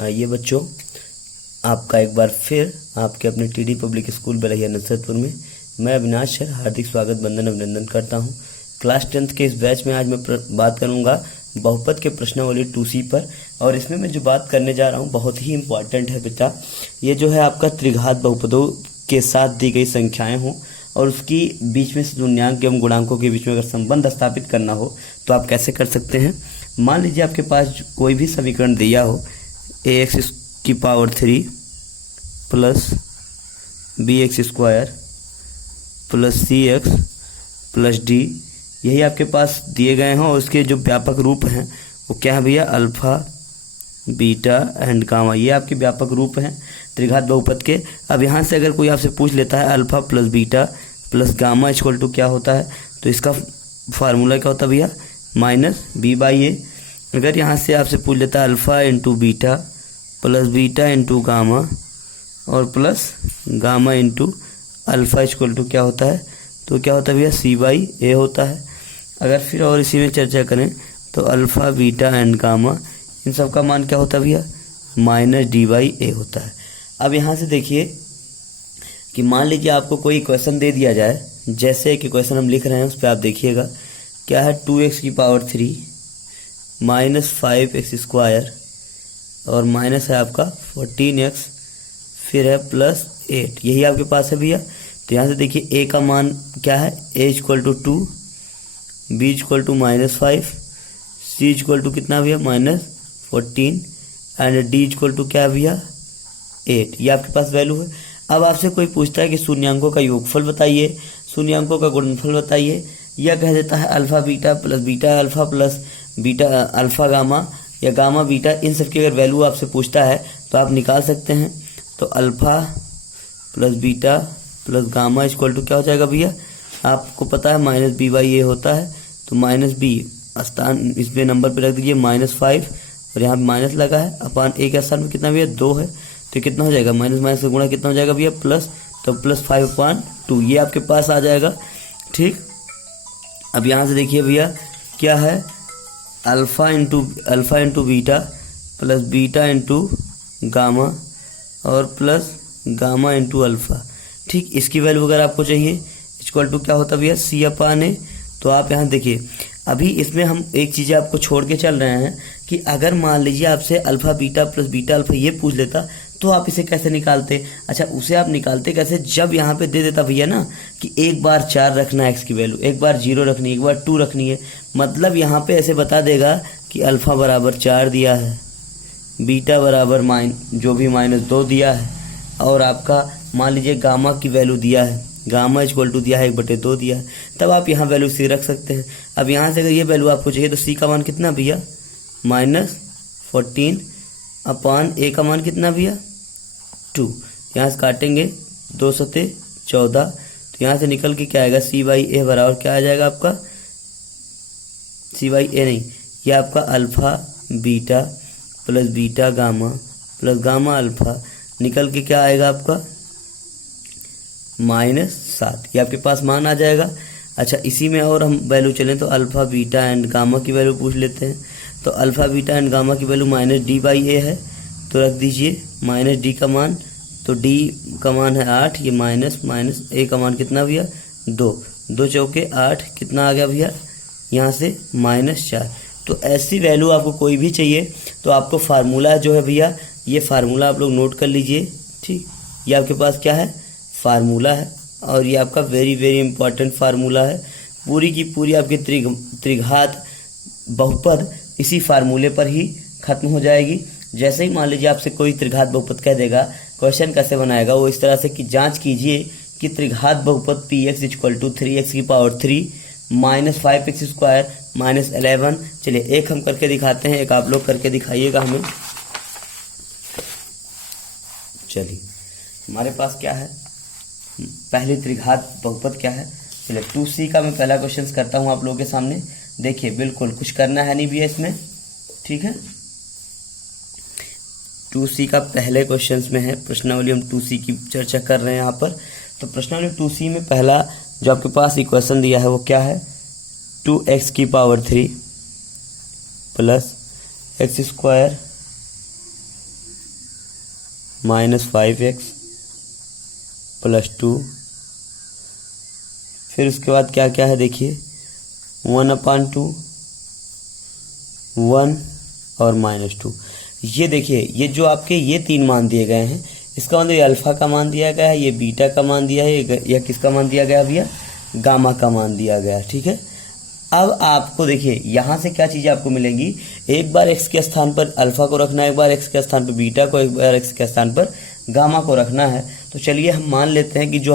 आइए बच्चों, आपका एक बार फिर आपके अपने टीडी पब्लिक स्कूल बलैया नसरतपुर में मैं अविनाश सर हार्दिक स्वागत वंदन अभिनंदन करता हूं। क्लास 10th के इस बैच में आज मैं बात करूंगा बहुपद के प्रश्नावली 2C पर। और इसमें मैं जो बात करने जा रहा हूं बहुत ही इम्पॉर्टेंट है बेटा। ये जो है आपका त्रिघात बहुपदों के साथ दी गई संख्याएं हों और उसकी बीच में शून्यांक एवं गुणांकों के बीच में अगर संबंध स्थापित करना हो तो आप कैसे कर सकते हैं। मान लीजिए आपके पास कोई भी समीकरण दिया हो ax की power 3 plus bx square plus cx plus d, यही आपके पास दिए गए हों और उसके जो व्यापक रूप हैं वो क्या है भैया, अल्फा बीटा एंड गामा। ये आपके व्यापक रूप हैं त्रिघात बहुपद के। अब यहाँ से अगर कोई आपसे पूछ लेता है alpha plus beta plus gamma equal to क्या होता है, तो इसका फार्मूला क्या होता है भैया, माइनस बी बाई ए। अगर यहाँ से आपसे पूछ लेता है alpha into beta plus beta into gamma और plus gamma into alpha equal to क्या होता है, तो क्या होता है भैया, सी बाई ए होता है। अगर फिर और इसी में चर्चा करें तो अल्फा बीटा एंड गामा इन सब का मान क्या होता है भैया, माइनस डी बाई ए होता है। अब यहाँ से देखिए कि मान लीजिए आपको कोई इक्वेशन दे दिया जाए, जैसे कि इक्वेशन हम लिख रहे हैं उस पर आप देखिएगा क्या है, 2x की पावर 3 माइनस 5x स्क्वायर और माइनस है आपका 14x फिर है प्लस 8, यही आपके पास है भैया। तो यहाँ से देखिए a का मान क्या है, a equal to 2, b equal to -5, c equal to कितना भैया, -14 एंड d इक्वल टू क्या है भैया, 8। ये आपके पास वैल्यू है। अब आपसे कोई पूछता है कि शून्यांकों का योगफल बताइए, शून्यांकों का गुणनफल बताइए, या कह देता है alpha beta alpha plus beta alpha gamma या गामा बीटा, इन सब की अगर वैल्यू आपसे पूछता है तो आप निकाल सकते हैं। तो alpha plus beta plus gamma equal to क्या हो जाएगा भैया, आपको पता है माइनस बी बाई ए होता है। तो माइनस बी स्थान इसमें नंबर पे रख दीजिए -5 और यहाँ माइनस लगा है अपान ए के स्थान में कितना भैया, 2 है। तो कितना हो जाएगा, माइनस माइनस का गुणा कितना हो जाएगा भैया, प्लस, तो प्लस 5/2 ये आपके पास आ जाएगा। ठीक, अब यहाँ से देखिए भैया क्या है, alpha into beta plus beta into gamma और प्लस गामा इंटू अल्फा। ठीक, इसकी वैल्यू अगर आपको चाहिए इक्वल टू क्या होता है भैया, सी अपान ए। तो आप यहाँ देखिए अभी इसमें हम एक चीज़ आपको छोड़ के चल रहे हैं कि अगर मान लीजिए आपसे alpha beta plus beta alpha ये पूछ लेता तो आप इसे कैसे निकालते। अच्छा, उसे आप निकालते कैसे, जब यहाँ पे दे देता भैया ना कि एक बार 4 रखना है एक्स की वैल्यू, एक बार 0 रखनी है, एक बार 2 रखनी है, मतलब यहाँ पे ऐसे बता देगा कि अल्फा बराबर 4 दिया है, बीटा बराबर जो भी -2 दिया है, और आपका मान लीजिए गामा की वैल्यू दिया है, गामा इक्वल टू दिया है 1/2 दिया है, तब आप यहाँ वैल्यू सी रख सकते हैं। अब यहाँ से अगर ये वैल्यू आपको चाहिए तो सी का मान कितना भैया, -14 अपान ए का मान कितना भैया, 2। यहाँ से काटेंगे 2 सते 14, तो यहाँ से निकल के क्या आएगा, सी बाई ए बराबर क्या आ जाएगा आपका, सी बाई ए नहीं, ये आपका alpha beta plus beta gamma plus gamma alpha निकल के क्या आएगा आपका, -7। ये आपके पास मान आ जाएगा। अच्छा, इसी में और हम वैल्यू चलें तो अल्फा बीटा एंड गामा की वैल्यू पूछ लेते हैं। तो अल्फा बीटा एंड गामा की वैल्यू माइनस डी बाई ए है, तो रख दीजिए माइनस डी का मान, तो डी का मान है 8, ये माइनस ए का मान कितना भैया, 2 चौके 8, कितना आ गया भैया, यहाँ से -4। तो ऐसी वैल्यू आपको कोई भी चाहिए तो आपको फार्मूला जो है भैया, ये फार्मूला आप लोग नोट कर लीजिए। ठीक, ये आपके पास क्या है, फार्मूला है, और ये आपका वेरी वेरी इंपॉर्टेंट फार्मूला है। पूरी की पूरी आपकी त्रिघात बहुपद इसी फार्मूले पर ही खत्म हो जाएगी। जैसे ही मान लीजिए आपसे कोई त्रिघात बहुपद कह देगा, क्वेश्चन कैसे बनाएगा वो इस तरह से कि जांच कीजिए कि त्रिघात बहुपद px इक्वल टू 3x की power 3 minus 5x square minus 11। चलिए एक हम करके दिखाते हैं, एक आप लोग करके दिखाइएगा हमें। चलिए हमारे पास क्या है, पहली त्रिघात बहुपद क्या है। चलिए 2C का मैं पहला क्वेश्चन करता हूँ आप लोगों के सामने। देखिए बिल्कुल कुछ करना है नहीं भी है इसमें, ठीक है। 2C का पहले क्वेश्चन में है, प्रश्नावली हम 2C की चर्चा कर रहे हैं यहाँ पर। तो प्रश्नावली 2C में पहला जो आपके पास इक्वेशन दिया है वो क्या है, 2x की power 3 plus x square -5x + 2, फिर उसके बाद क्या क्या है देखिए, 1/2, 1 और -2। ये देखिए, ये जो आपके ये 3 मान दिए गए हैं, इसका मतलब ये अल्फा का मान दिया गया है, ये बीटा का मान दिया है, ये किसका मान दिया गया भैया, गामा का मान दिया गया। ठीक है, अब आपको देखिए यहाँ से क्या चीज़ें आपको मिलेंगी, एक बार x के स्थान पर अल्फा को रखना है, एक बार x के स्थान पर बीटा को, एक बार x के स्थान पर गामा को रखना है। तो चलिए हम मान लेते हैं कि जो